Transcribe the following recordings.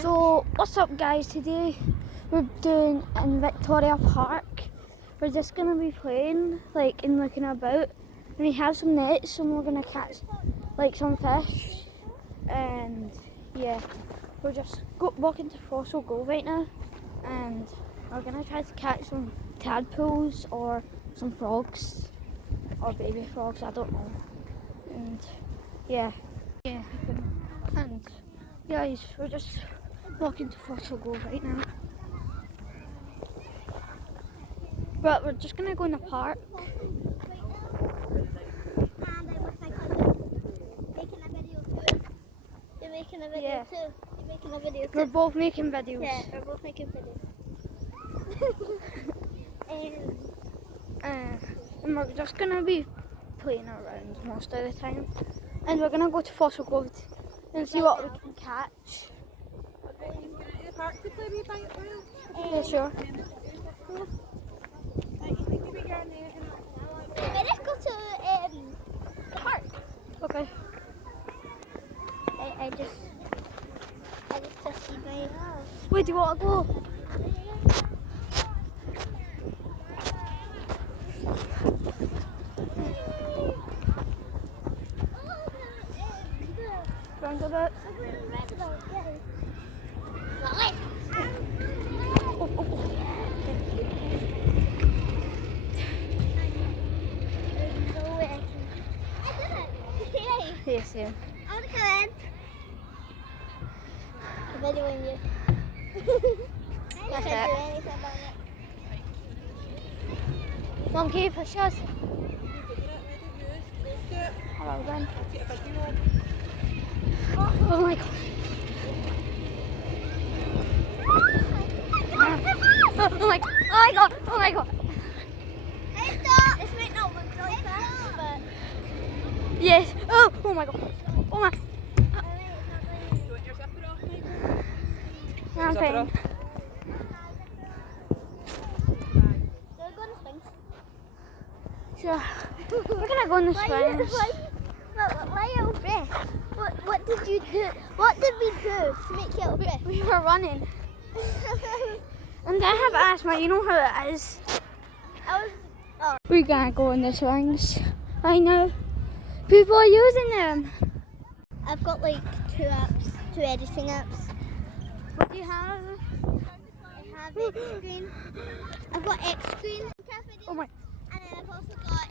So what's up guys, today we're doing in Victoria Park. We're just going to be playing and looking about, and we have some nets and we're going to catch some fish, and yeah, we're just walking to Fossil Cove right now, and we're going to try to catch some tadpoles or some frogs or baby frogs, I don't know. And yeah, and guys, we're just walking to Fossil Cove right now. But we're just gonna go in the park. And I'm with my cousin making a video too. You're making a video Yeah. too. You're making a video too. We're both making videos. Yeah, we're both making videos. And we're just gonna be playing around most of the time. And we're gonna go to Fossil Cove and see what we can catch. The park to play with by itself. Yeah, sure. Let's go to the park. Okay. I just see my house. Where do you want to go? Round a bit. Yes, yeah. I want to come in. I'm videoing you. I That's can't do it. anything about it. Monkey, push us. Hello, then. Oh my god. Oh my god. Oh my god. Oh my god. Hey, stop! This might not look really fast, but... Yes. Oh my god. Oh my. I'm fine. Sure. We're gonna go in the swings. Why out of breath? What did you do? What did we do to make you out of breath? We were running. And I have asthma, you know how it is. We're gonna go in the swings right now. People are using them. I've got like two apps, two editing apps. What do you have? I have X screen. I've got X screen. Oh my. And then I've also got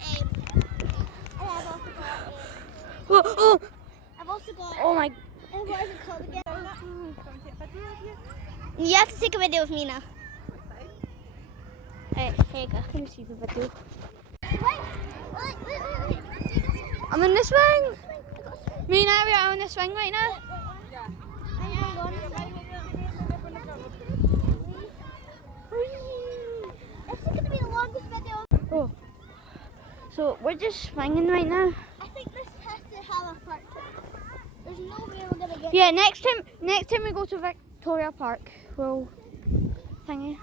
Oh. I've also got Oh my. what is it called again? You have to take a video of me now. Alright, here you go. Let me see the video. Wait. I'm in the swing. Me and Ari are on the swing right now. This is going to be the longest video. Oh. So we're just swinging right now. I think this has to have a part two. There's no way we're going to get Yeah, next time we go to Victoria Park, we'll thingy.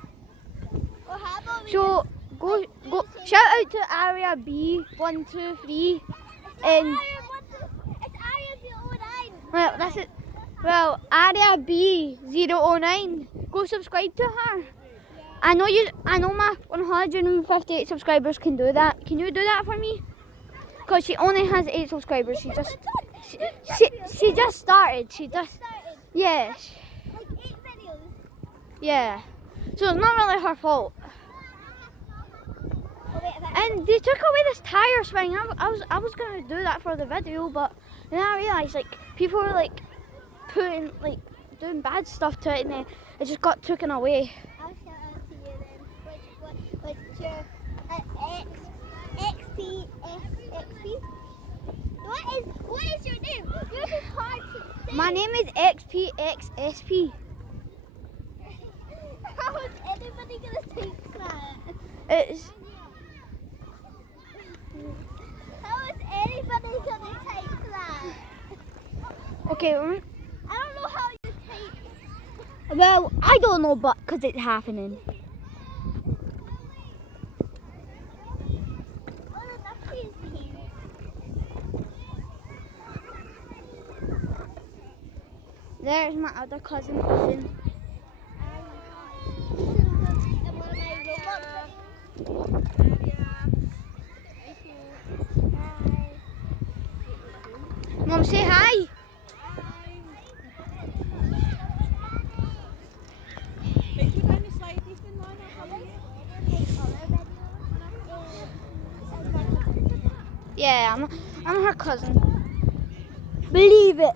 Or how about we So go shout out to Area B123 and It's Area B09. well that's it. Well, Area B009. Go subscribe to her. I know my 158 subscribers can do that. Can you do that for me? Because she only has 8 subscribers. She just started. Yeah. Like 8 videos. Yeah. So it's not really her fault. Oh, wait, And they took away this tire swing. I was gonna do that for the video, but then I realised people were putting doing bad stuff to it, and then it just got taken away. I'll shout out to you then. What's your XP? What is your name? Yours is hard to say. My name is XPXSP. How is anybody gonna take that? It's How is anybody gonna take that? okay. I don't know how you take. Well, I don't know, but because it's happening. Oh, the ducky is here. There's my other cousin. Mom, say hi. Right, go down the slide, Ethan, man, I'll come here. Yeah, I'm her cousin. Believe it.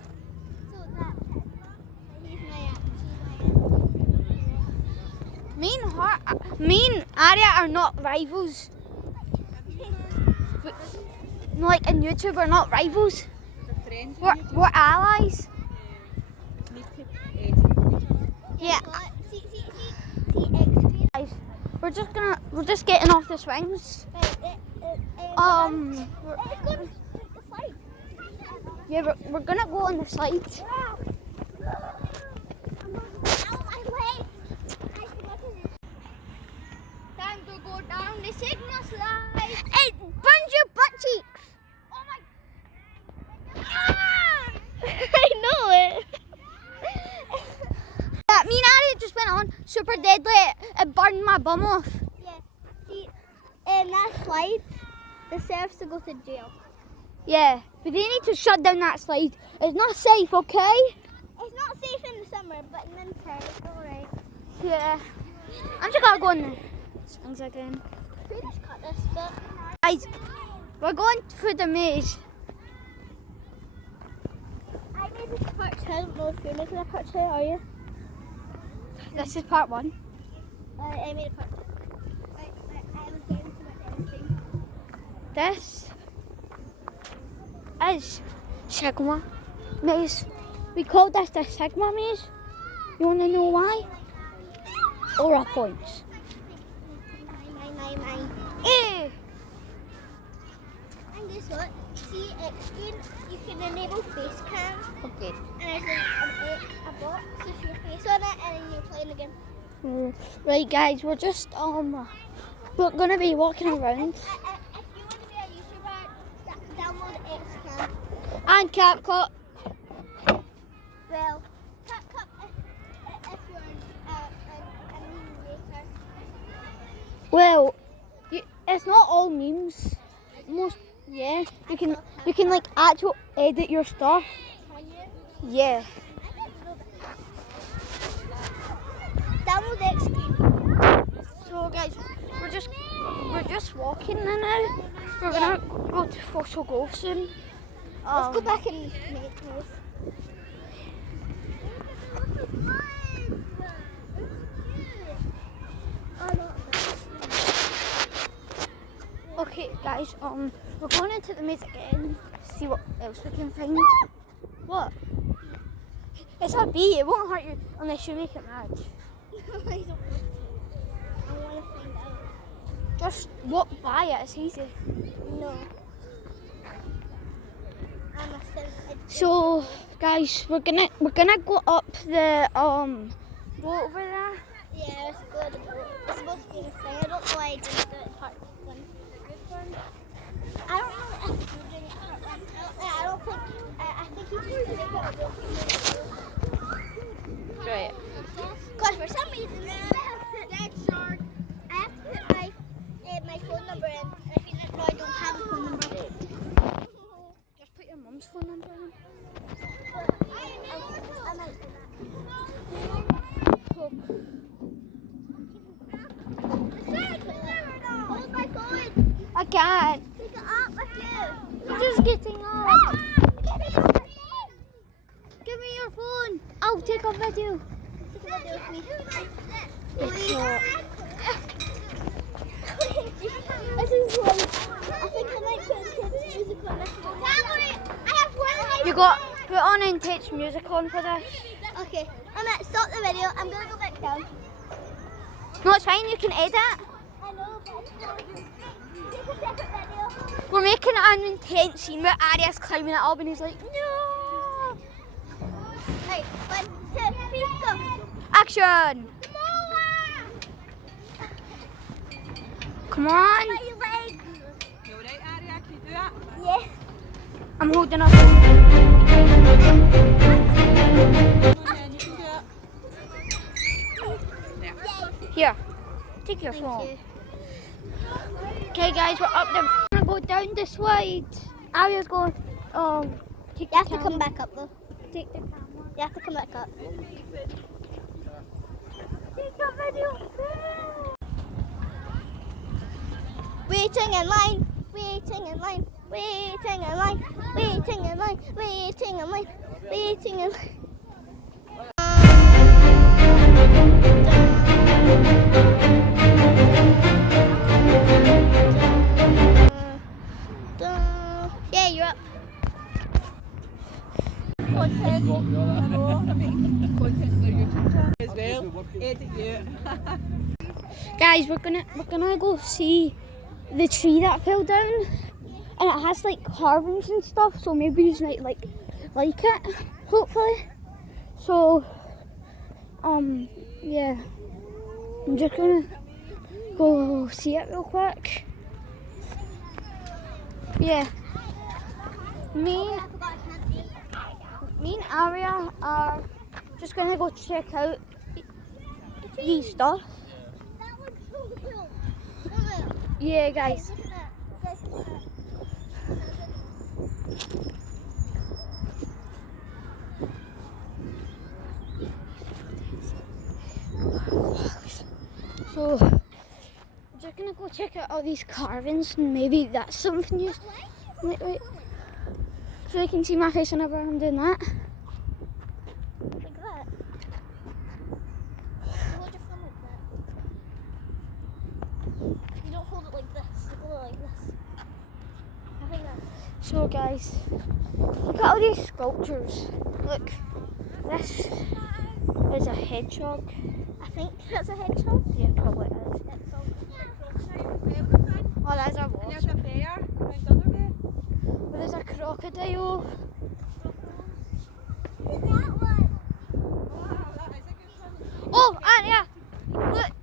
Me and Arya are not rivals. No, like in YouTube, we're not rivals. We're friends. We're allies. Need to, Yeah. Guys, we're just getting off the swings. Yeah, we're gonna go on the slides. Time to go down the Sigma slide. It burns your butt cheeks. Oh my! I know it. That me and Ari just went on super deadly. It burned my bum off. Yeah. See, in that slide, deserves to go to jail. Yeah, but they need to shut down that slide. It's not safe, okay? It's not safe in the summer, but in winter, it's alright. Yeah. I'm just gonna go in the swings again. We just cut this bit. Guys, we're going through the maze. I made this part 2. I don't know if you're making a part 2, are you? This is part 1. I made a part 2. I was getting too much editing. This is Sigma maze. We call this the Sigma maze. You wanna know why? Aura points. Mine. Eh. And guess what? See, screen, you can enable face cam. Okay. And there's a box with your face on it, and then you're playing again. Right, guys, we're just we're gonna be walking around. If you want to be a YouTuber, download Xcam. And CapCut. Well, CapCut if you're a meme maker. Well, it's not all memes. Most, yeah. You can like actually edit your stuff. Can you? Yeah. I didn't know that. Download Xcam. So guys, we're just walking now. We're gonna go to Fossil Grove soon. Let's go back and make this. Okay, guys, we're going into the maze again. See what else we can find. What? It's a bee. It won't hurt you unless you make it mad. I don't want to. I want to find out. Just walk by it. It's easy. No. I'm a simp. So, guys, we're gonna go up the boat over there. Yeah, let's go to the boat. It's supposed to be the thing. I don't know why I didn't do it part 1. I don't know if you're doing it part 1. I don't think. I think you should do it part 1. Right. Because for some reason, that shark, I have to put my phone number in. And I think that's why I don't have a phone number. Just put your mum's phone number in. I might do that. Hold my phone. I can't. Take it up with you. You're just getting up. Give me your phone. I'll take a video. Take a video with me. It's not. This is one. I think I might put intense music on this one. I have one. You got put on intense music on for this. Okay, I'm gonna stop the video. I'm gonna go back down. No, it's fine. You can edit. I know, but I'm still take a separate video. We're making an intense scene where Aria's climbing it up and he's like, no. Right, 1, 2, 3, go. Action. Come on. By your legs. You alright, Aria? Can you do that? Yes. I'm holding up. Here, take your Thank phone. you. Okay, guys, we're up there. We're gonna go down the slide. Aria's going. Take You have the to come camera. back up though. Take the camera. You have to come back up. Take a video. Waiting in line. Waiting in line. Waiting in line. Waiting in line. Waiting in line. Waiting in line. Yeah, you're up. Content. Hello, I'm making content for your YouTube channel as well. Edit you. Guys, we're gonna go see the tree that fell down, and it has like carvings and stuff. So maybe you might like it, hopefully. So, yeah, I'm just gonna go see it real quick. Yeah, me and Aria are just gonna go check out these stuff. That looks so cool. Yeah, guys. So, I'm just gonna go check out all these carvings, and maybe that's something you wait. So you can see my face whenever I'm doing that. Like that. Hold your phone like that. You don't hold it like this. You hold it like this. I think that's. So guys, look at all these sculptures. Look, this is a hedgehog. I think that's a hedgehog. Yeah, probably is. Oh, that's a And wasp. there's a bear around the other way. Oh, there's a crocodile. That one. Wow, that is a good one. Oh, Anya, look,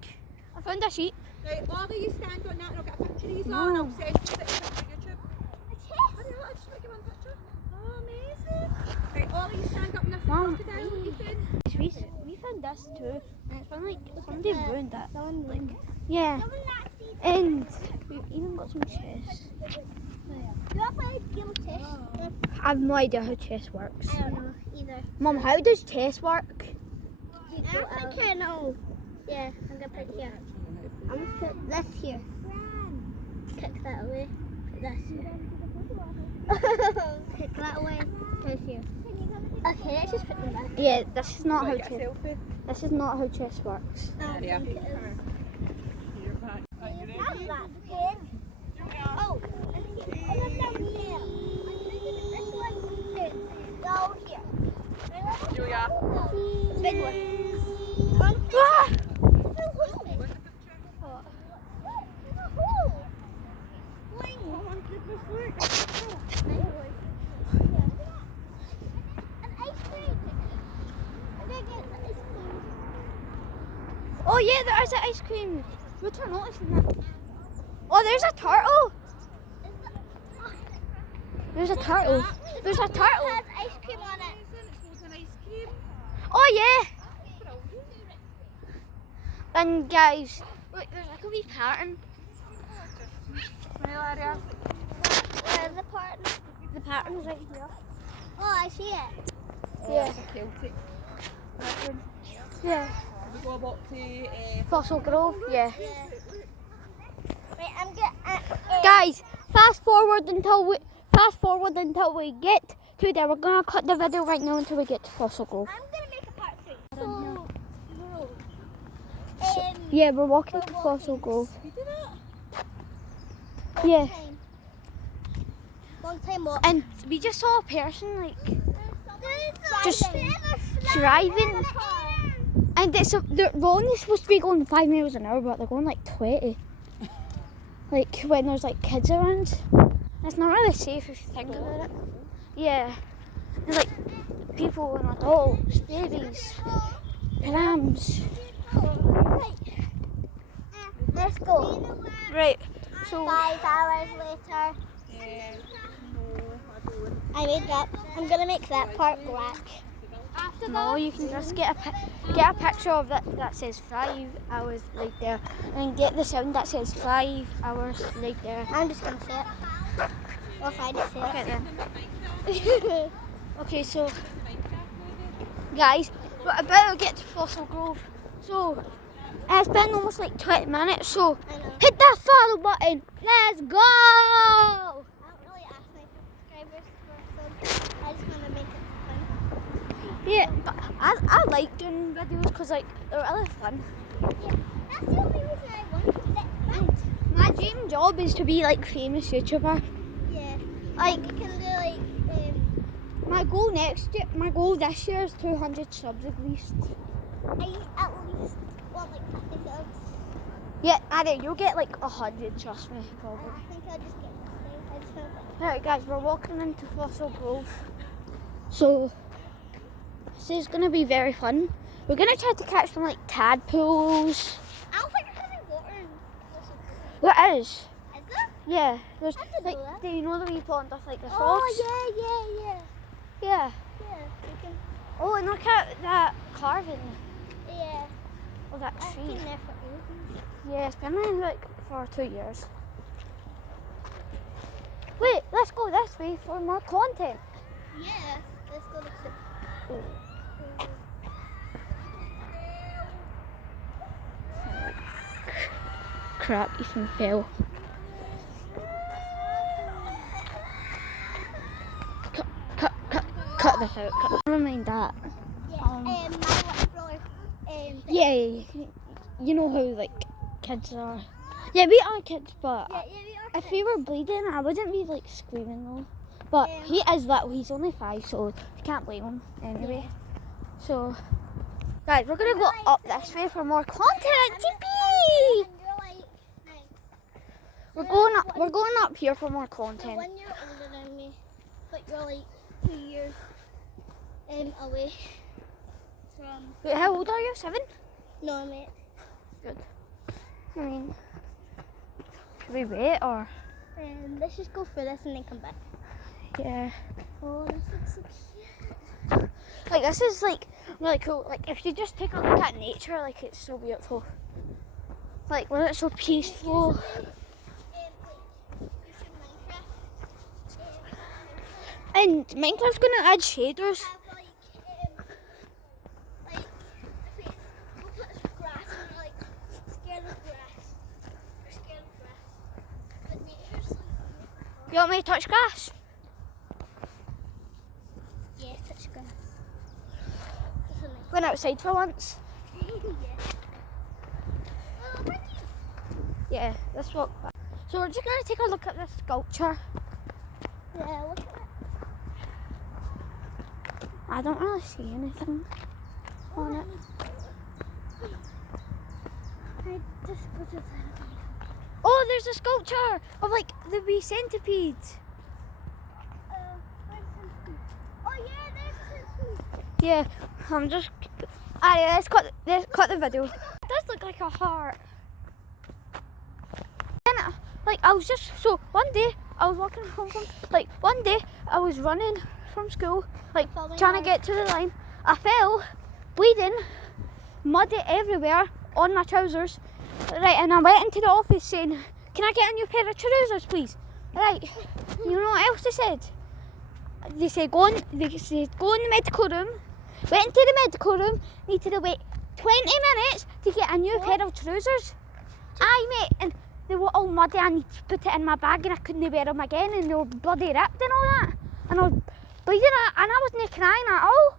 I found a sheep. Right, all of you stand on that and I'll get a picture of these No. on. I'll send you the picture on YouTube. A chest. Hurry up, I'll just make you one picture. Oh, amazing. Right, all of you stand up and this is Mom. crocodile, Ethan. We found this too, and it's been like somebody ruined it. Someone like. Yeah, Someone that's the. and we've even got some chests. You have a skill chest. I have no idea how chess works. I don't know either. Mum, how does chess work? I don't think I know. Yeah, I'm gonna put it here. I'm gonna put this here. Kick that away. Put this here. Kick that away. Put it here. Okay, let's just put them back. Yeah, this is not how Right, get a chess. selfie. This is not how chess works. I don't Yeah. think it is. You're back. Are you ready? That's good. Oh, let's get it down here. This one's good. Go here. Julia. Big one. Ah! Oh yeah, there is an ice cream. What's her noticing that? Oh, there's a turtle. There's a turtle. There's a turtle. Has ice cream on it. It's holding ice cream. Oh yeah. And guys, look, there's like a wee pattern. Smile, Aria. Where's the part? The pattern's right here. Oh, I see it. Yeah. It's a Celtic pattern. Yeah. We go up to Fossil Grove. Yeah. Yeah. Wait, I'm good. Guys, fast forward until we get to there. We're gonna cut the video right now until we get to Fossil Grove. I'm gonna make a part 3. Yeah, we're walking to Fossil Grove. we did it. Yeah. Long time walk. And we just saw a person like just driving. And they're only supposed to be going 5 miles an hour, but they're going like 20. Like when there's like kids around. It's not really safe if you think about it. Yeah. And like people and adults, babies, prams. Let's go. Right. So 5 hours later. Yeah. No, I don't. I made that. I'm gonna make that part black. to No, you can just get a picture of it that says 5 hours right there, and get the sound that says 5 hours right there. I'm just gonna say it. Or if I just say Okay then. it. Okay, so guys, we're about to get to Fossil Grove. So it's been almost like 20 minutes. So I know. hit that follow button. Let's go. I don't really ask my subscribers for subs. I just want to make it fun. Yeah, but I like doing videos because like they're really fun. Yeah, that's the only reason I want to do it. My dream job is to be like famous YouTuber. Yeah. Like You can do like my goal my goal this year is 200 subs at least. I at least want like 50 subs. Yeah, Addy, you'll get like 100, trust me, probably. I think I'll just get 50. I just want like Alright guys, we're walking into Fossil Grove. So this is gonna be very fun. We're gonna try to catch some like tadpoles. I don't think there's any water in this. There is. Is there? Yeah. There's I didn't like know that. do you know the wee pond with like the frogs? Oh yeah. Yeah. Yeah. We can. Oh, and look at that carving Yeah. of that I've tree. been there for ages. Yeah, it's been there like for 2 years. Wait, let's go this way for more content. Yeah. Let's go to. Crap, Ethan fell. Cut this out. Never mind that. Yeah. My little brother. Yeah, you know how like kids are. Yeah, we are kids, but Yeah, we are. if he were bleeding, I wouldn't be like screaming though. But he is little. He's only 5, so you can't blame him anyway. So, guys, we're gonna go up this way for more content. Yippee! And you're like 9. We're going up here for more So content. 1 year older than me, but you're like 2 years away from. Wait, how old are you? 7? No, mate. Good. I mean, should we wait or? Let's just go for this and then come back. Yeah. Oh, this looks so cute. Like this is like really cool. Like if you just take a look at nature, like it's so beautiful. Like when it's so peaceful. And Minecraft's gonna add shaders. You want me to touch grass? Yeah, touch grass. Went outside for once. Yeah, let's walk back. So we're just gonna take a look at this sculpture. Yeah, look at it. I don't really see anything on it. I just go to the Oh, there's a sculpture of like the wee centipedes. Oh yeah, there's a centipede. Yeah, I'm just. Alright, let's cut the video. It does look like a heart. And like I was just so one day I was walking home from one day I was running from school trying to get to the line. I fell, bleeding, muddy everywhere on my trousers. Right, and I went into the office saying, "Can I get a new pair of trousers, please?" Right, you know what else they said? They said go in the medical room. Went into the medical room, needed to wait 20 minutes to get a new pair of trousers. Aye, mate, and they were all muddy. I needed to put it in my bag and I couldn't wear them again, and they were bloody ripped and all that. And I was bleeding, and I wasn't crying at all.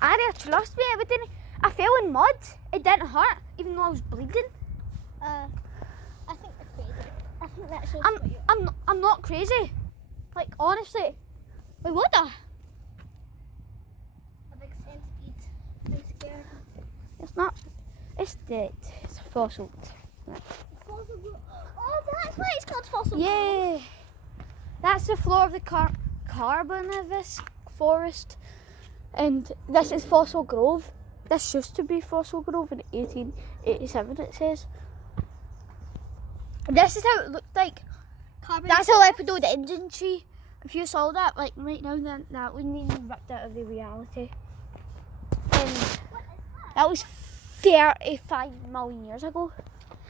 Aria, trust me, it didn't. I fell in mud. It didn't hurt, even though I was bleeding. I think you're crazy. I think that shows what you are. I'm not crazy. Like honestly. Wait, what the? A big centipede. I'm scared. It's not. It's dead. It's fossil. Fossil Grove. Oh, that's why it's called Fossil Grove. Yeah. That's the floor of the Carbonavis forest, and this is Fossil Grove. This used to be Fossil Grove in 1887. It says. This is how it looked like. That's a lepidodendron tree if you saw that, like right now, then that wouldn't even ripped out of the reality. And that was 35 million years ago.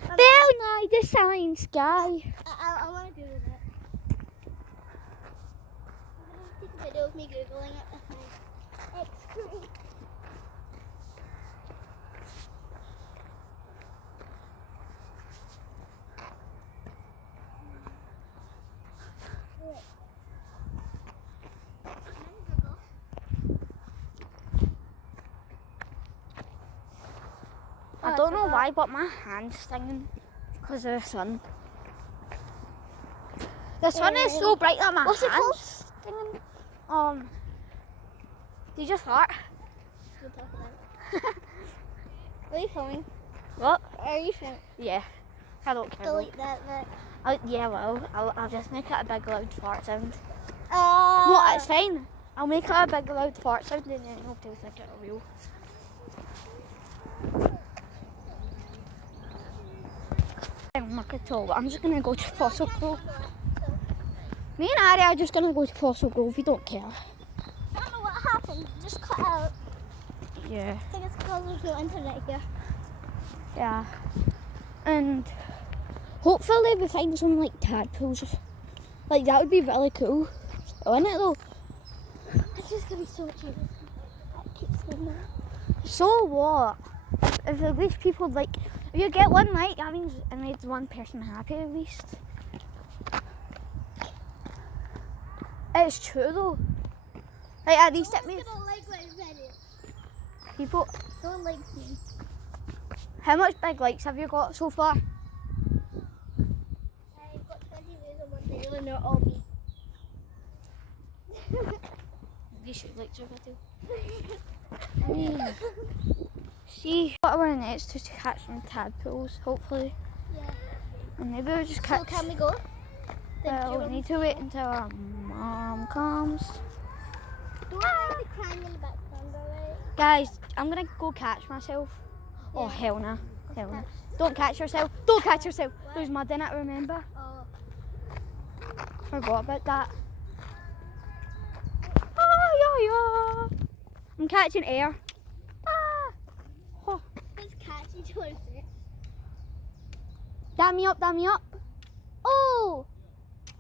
Bill Nye the Science Guy. I want to do that. I'm going to take a video of me Googling it with my X-screen. I don't know why, but my hand's stinging because of the sun. The sun is so bright that my What's it called? hand's stinging. Did you fart? We'll talk about it. Are you filming? What? Are you filming? Yeah. I don't care. Delete that bit. Yeah, well, I'll just make it a big loud fart sound. Uh, No, it's fine. I'll make it a big loud fart sound and then nobody will think it's real. I'm not at all. I'm just gonna go to Fossil Grove. Me and Ari are just gonna go to Fossil Grove. We don't care. I don't know what happened. Just cut out. Yeah. I think it's because there's no internet here. Yeah. And hopefully we find some like tadpoles. Like that would be really cool. Wouldn't it though? It's just gonna be so much easier. It keeps going there. So what? If at least people like, if you get one like, that means it made one person happy at least. It's true though. Like at least it No made one's gonna like my video. people. No one likes me. How much big likes have you got so far? I've got 20 views on one video and they're all me. You should like your video. See what we're next to catch some tadpoles, hopefully. Yeah. And maybe we'll just So catch. can we go? Well, we need to wait until our mom comes. Don't mind the crying in the background, alright? Guys, I'm gonna go catch myself. Oh hell no. Hell no. Don't catch yourself. Don't catch yourself. There's mud in it, remember? Oh. Forgot about that. Oh, yeah, yeah. I'm catching air. Ah. Oh. Let's catch each other's it. Dam me up, dam me up. Oh!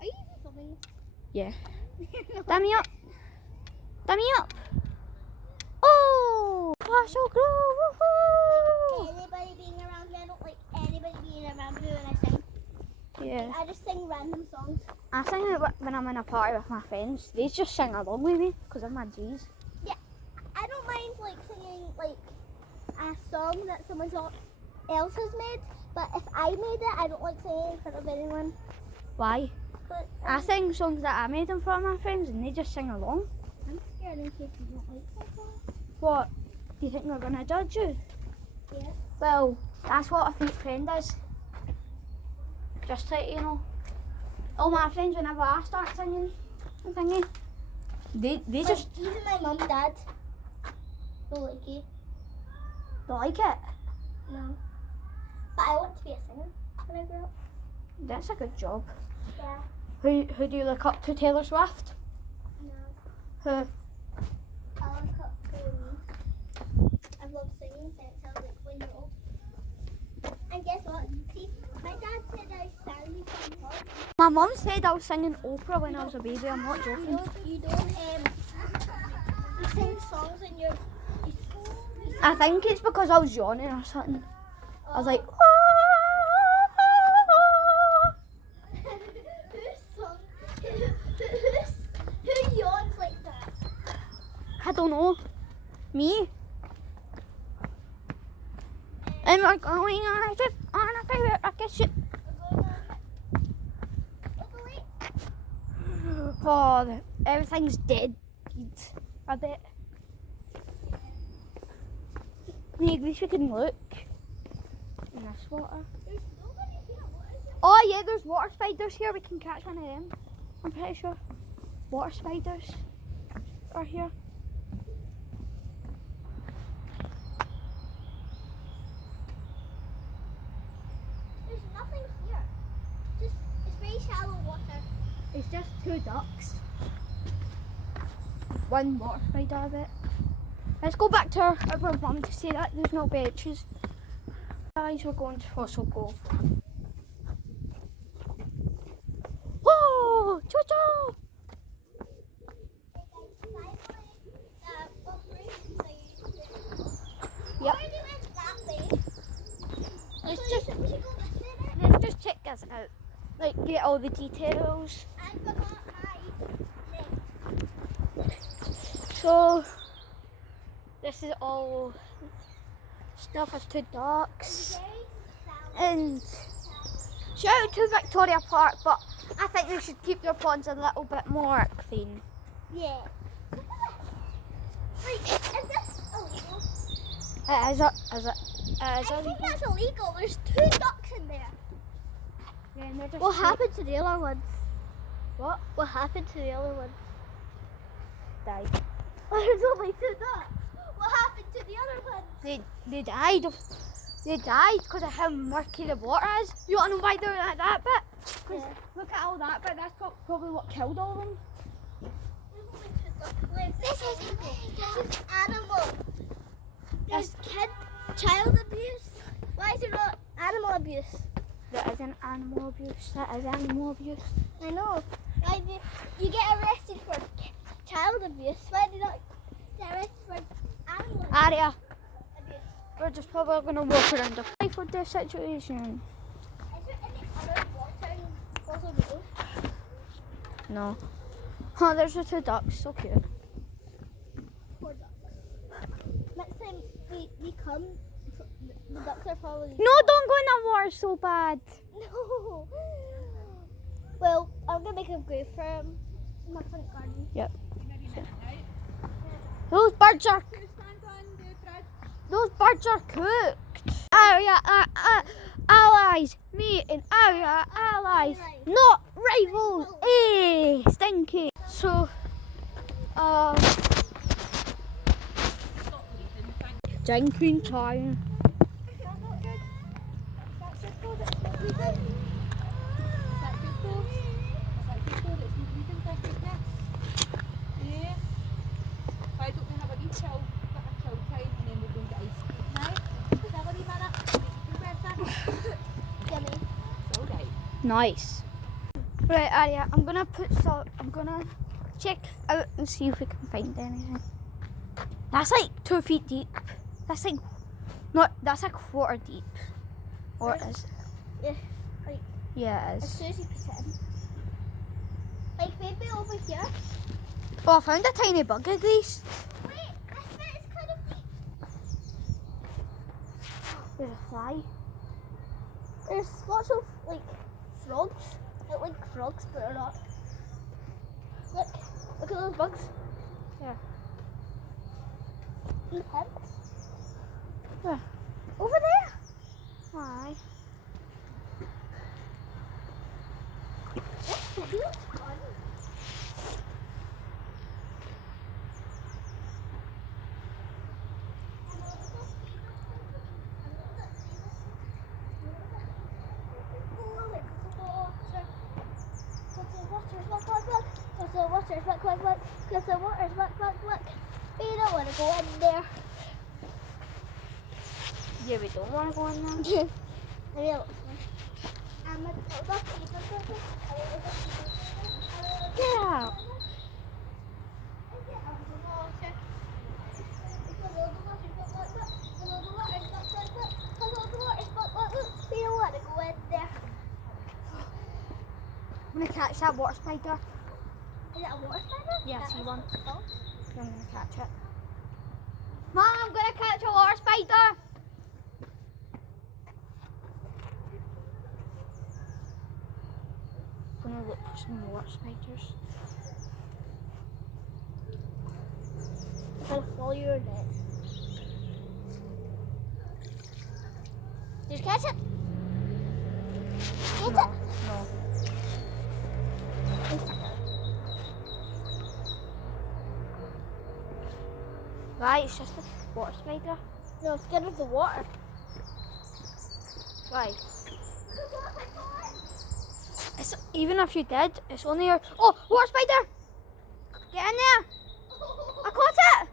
Are you even filming this? Yeah. Dam me up. Dam me up. Oh! Fossil Grove! Woohoo! Anybody being around me, I don't like anybody being around me when I sing. Yeah. I just sing random songs. I sing it when I'm in a party with my friends. They just sing along with me because I'm my G's. I don't mind like singing like a song that someone else has made, but if I made it, I don't like singing in front of anyone. Why? But I sing songs that I made in front of my friends and they just sing along. I'm scared in case you don't like that song. What? Do you think they're going to judge you? Yeah. Well, that's what a fake friend is. Just like, you know, all my friends, whenever I start singing and thingy, they just Even my mum and dad don't like it. don't like it. No. But I want to be a singer when I grow up. That's a good job. Yeah. Who do you look up to? Taylor Swift? No. Who? I look up to I've loved singing since I was like 1 year old. And guess what? See, my dad said I sang before you heard. My mum said I was singing Oprah when I was a baby. I'm not joking. You sing songs and you're. I think it's because I was yawning or something. I was like, Who yawns like that? I don't know. Me? And we're going on a trip on a favorite rocket ship. Oh, everything's dead. I bet. At least we can look in this water. There's nobody here. What is it? Oh yeah, there's water spiders here. We can catch one of them. I'm pretty sure. Water spiders are here. There's nothing here. Just it's very shallow water. It's just two ducks. one water spider a bit. Let's go back to our mum to say that there's no benches. Guys, we're going to Fossil Cove. Whoa! Jojo! Yep. Let's just check this out. Like, get all the details. So, this is all stuff of two ducks. And shout out to Victoria Park, but I think they should keep their ponds a little bit more clean. Yeah. Wait, is this illegal? Is it? Is it? I think that's illegal. There's 2 ducks in there. Yeah, and they're just What happened to the other ones? What? What happened to the other ones? Died. There's only 2 ducks. What happened to the other ones? They died. They died because of how murky the water is. You want to know why they're like that bit? Because look at all that bit. That's probably what killed all of them. This is animal. There's child abuse. Why is it not animal abuse? That isn't animal abuse. That is animal abuse. I know. Why do you get arrested for child abuse? Why do you not get arrested for animal Aria, abuse? we're just probably going to walk around the play for this situation. Is there any other water in Fossil Cove? No. Oh, there's the 2 ducks. So cute. 4 ducks. Next time we come, the ducks are probably... No, don't go in that water so bad. No. Well, I'm going to make a grave for him in my front garden. Yep. Those birds are cooked. Aria allies. Me and Aria allies. Not rivals. Eh, stinky. So, drinking time. Why don't we have a wee chill time and then we'll go and get ice cream, right? Is that what you meant? Yummy. All right. Nice. Right, Aria, I'm gonna check out and see if we can find anything. That's like 2 feet deep. That's like that's a quarter deep. Or is it? Yeah, like Yeah, it as is. soon as you put it in. Like maybe over here. Oh, I found a tiny bug at least. Wait, I bet it's kind of deep. There's a fly. There's lots of like frogs. That like frogs, but they're not. Look at those bugs. Yeah. And ants. Where? Over there. Why? That looks fun. Because the water's look. We don't want to go in there. Yeah, we don't want to go in there. I mean, it looks fun. Get out. We don't want to go in there. I'm gonna catch that water spider. Is it a water spider? Yeah, I see one. Oh. I'm gonna catch it. Mom, I'm gonna catch a water spider. I'm gonna look for some water spiders. I'm gonna follow your net. Did you catch it? Get it? No. Right, it's just a water spider. No, it's scared of the water. Why? Even if you did, it's only your... Oh, water spider! Get in there! I caught it!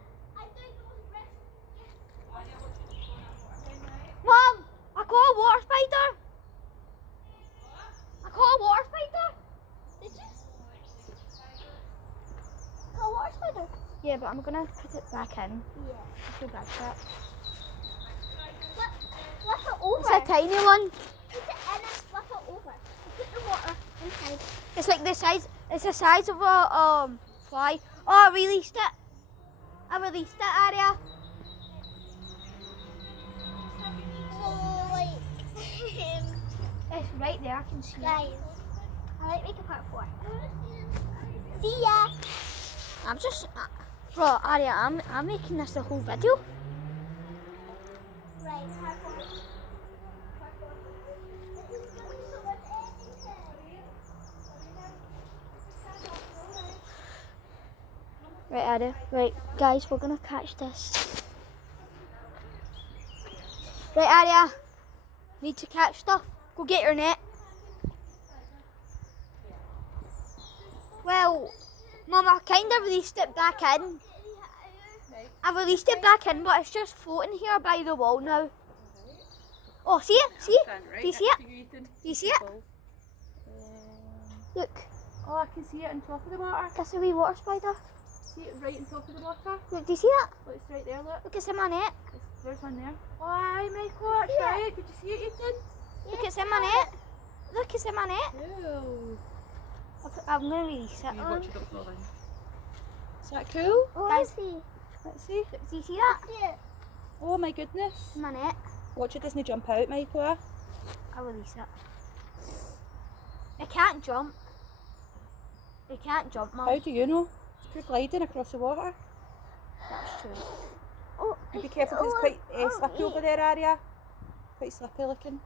Mom! I caught a water spider! I caught a water spider! Did you? Oh, water spider? Yeah, but I'm gonna put it back in. Yeah. I feel bad for it. Flip it over. It's a tiny one. Put it in and flip it over. Put the water inside. It's like the size. It's the size of a fly. Oh, I released it. I released it, Aria. So, like, It's right there. I can see it. guys, I like making part 4. See ya. I'm just, bro, Aria. I'm making this the whole video. Right, part 4. Part 4. This is going so much editing. Right, Aria. Right, guys, we're gonna catch this. Right, Aria. Need to catch stuff. Go get your net. Well, Mum, I kind of released it back in. I released it back in, but it's just floating here by the wall now. Oh, see it? See it? Do you see it? Do you see it? Look, Oh, I can see it on top of the water. that's a wee water spider. See it right on top of the water? Look, do you see that? Look, it's right there, look. Look, it's in my net. There's one there. Oh, aye, Michael, that's Yeah. right. Did you see it, Ethan? Look, it's in my net. Look, it's in my net. Cool. I'm gonna release it. Is that cool? Oh, Guys. I see. Let's see. Do you see that? See it. Oh my goodness. It's in my net. Watch it doesn't jump out, Michael. I'll release it. It can't jump. It can't jump, Mum. How do you know? It's pure gliding across the water. That's true. Oh, And be careful because it's quite slippy over there, Aria. Quite slippy looking.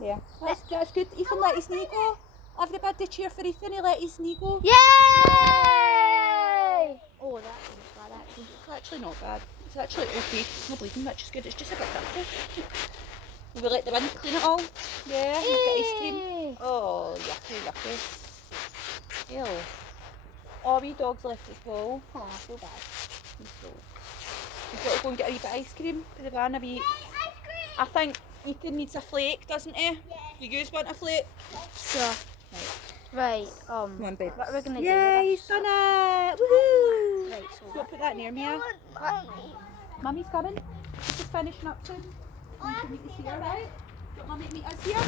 Yeah, that's good. Ethan let his knee go. Everybody to cheer for Ethan, he let his knee go. Yay! Oh, that was bad actually. It's actually not bad. It's actually okay. It's not bleeding, which is good. It's just a bit dirty. Will we let the wind clean it all? Yeah, we've got ice cream. Yay! Oh, yucky, yucky. Ew. Oh, wee dog's left his bowl. Oh, I feel bad. So, we've got to go and get a wee bit of ice cream for the van. A wee. ice cream. I think Ethan needs a flake, doesn't he? Yeah. You guys want a flake? Sure. Right, Come on, babe. what are we gonna Yeah, do? he's done it! Woohoo! Right, so Don't put that near me. Mummy's coming. She's just finishing up soon. You can meet us here, right? Do you want Mummy to meet us here?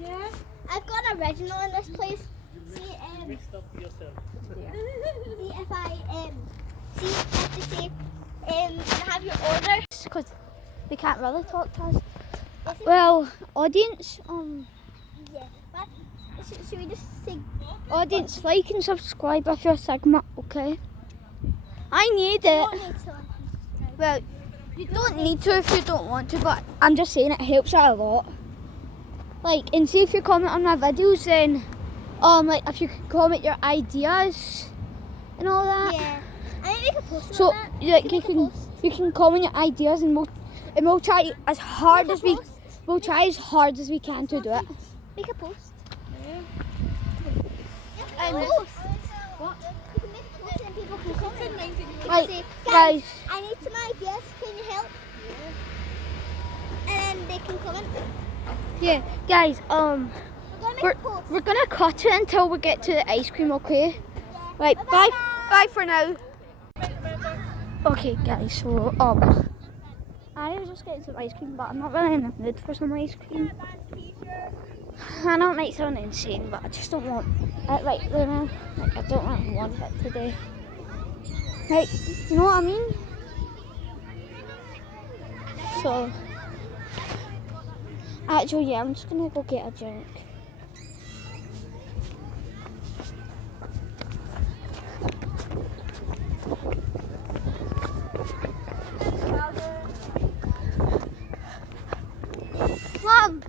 Yeah? I've got an original in this place. See, see if I see if they say can I have your order? because they can't really talk to us. Well, audience, Yeah. But should we just say audience, like and subscribe if you're Sigma, okay? I need don't it. need to subscribe. Well, you don't need to if you don't want to, but I'm just saying it helps out a lot. Like, and see if you comment on my videos, then, like if you can comment your ideas and all that. Yeah. I think we can post So, on that. like, Can we post? you can comment your ideas, and we'll try as hard as we post? we'll try as hard as we can to do it. We can post. And- Post. What? We can make a post and people can comment. We can Right, say, guys. I need some ideas. Can you help? And then they can comment. Yeah, guys. We're gonna make We're a post. we're gonna cut it until we get to the ice cream, okay? Right, bye, Bye-bye. bye for now. Okay, guys. So I was just getting some ice cream, but I'm not really in the mood for some ice cream. I know it might sound insane, but I just don't want it right now. Like, I don't really want it today. Like, you know what I mean? So, actually, yeah, I'm just gonna go get a drink. Mom!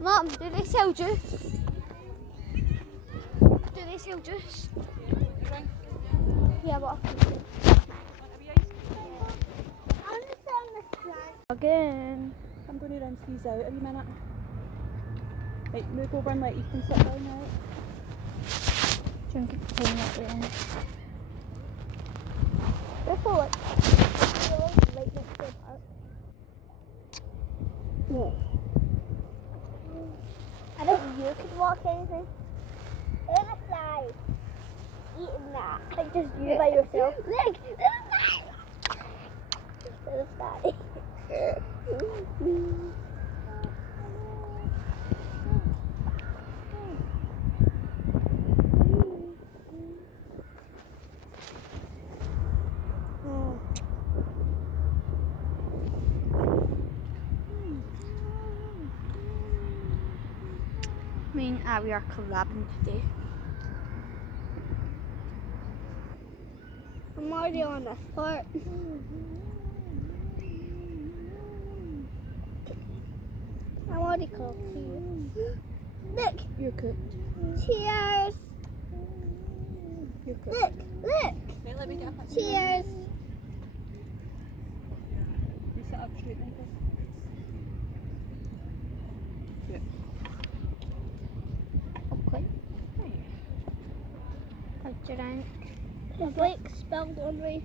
Mom, do they sell juice? Do they sell juice? Yeah, but again. I'm going to rinse these out in a minute. Right, move over and let Ethan sit down now. Drink it clean up then. Careful, like, right next to the park. I think you could walk anything. There's a fly. Eating that. Like just you by yourself. Look! There's a fly. Me and Abby are collabing today. I'm already on this part. I'm already cooked. Look! You're cooked. Cheers! You're cooked. Look! Look! Okay, let me get a picture. Cheers! You sit up straight, Michael. Good. Okay. How's your rank? The Blake spilled on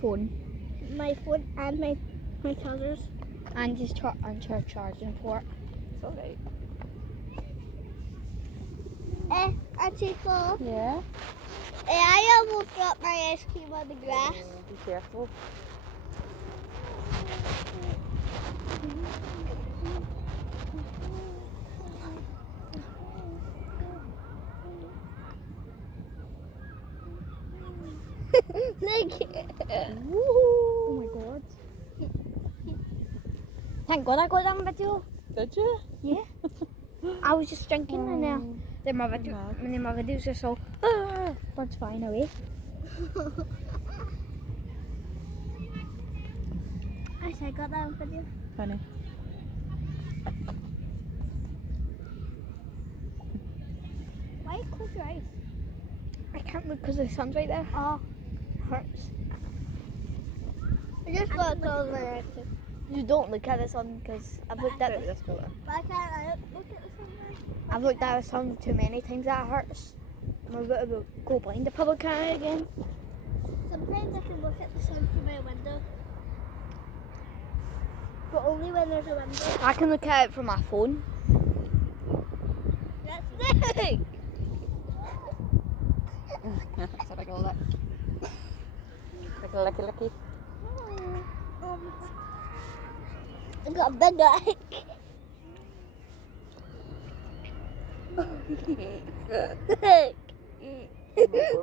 Phone. my phone and my trousers. And his charging port. It's alright. Chico. Yeah. I almost dropped my ice cream on the grass. Be careful. Look. Oh my god. Thank god I got that on video. Did you? Yeah. I was just drinking and then my videos are so birds flying away. I said I got that on video. Funny. Why you close your eyes? I can't look because the sun's right there. Oh, Hurts. I just got to close my eyes too. You don't look at the sun because I've looked at This photo. Why can't I look at the sunrise? I've looked at the sun too many times that hurts. I'm about to go blind if I look at it again. Sometimes I can look at the sun through my window. But only when there's a window. I can look at it from my phone. That's big! That's a big ol' lick. Big ol' licky licky. I got a big leg.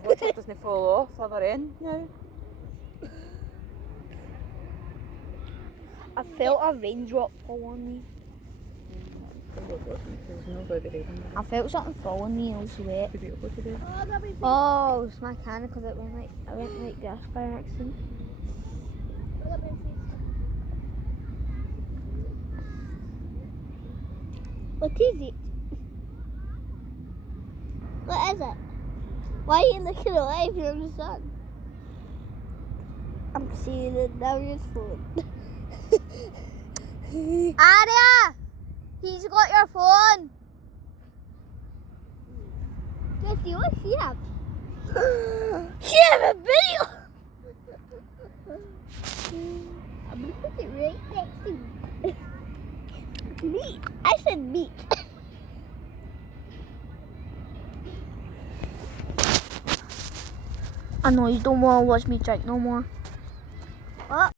Watch it doesn't fall off the other end now. I felt a raindrop fall on me. There's no good at I felt something fall on me and I was wet. Be beautiful today. Oh, that'll be big. Oh, it's my can because it went like this by accident. That'll be big. What is it? What is it? Why are you looking away from the sun? I'm seeing it down your phone. Aria! He's got your phone! Jesse, what she have? She have a video! I'm gonna put it right next to me. Meat. I said meat. I know you don't want to watch me drink no more. Oh.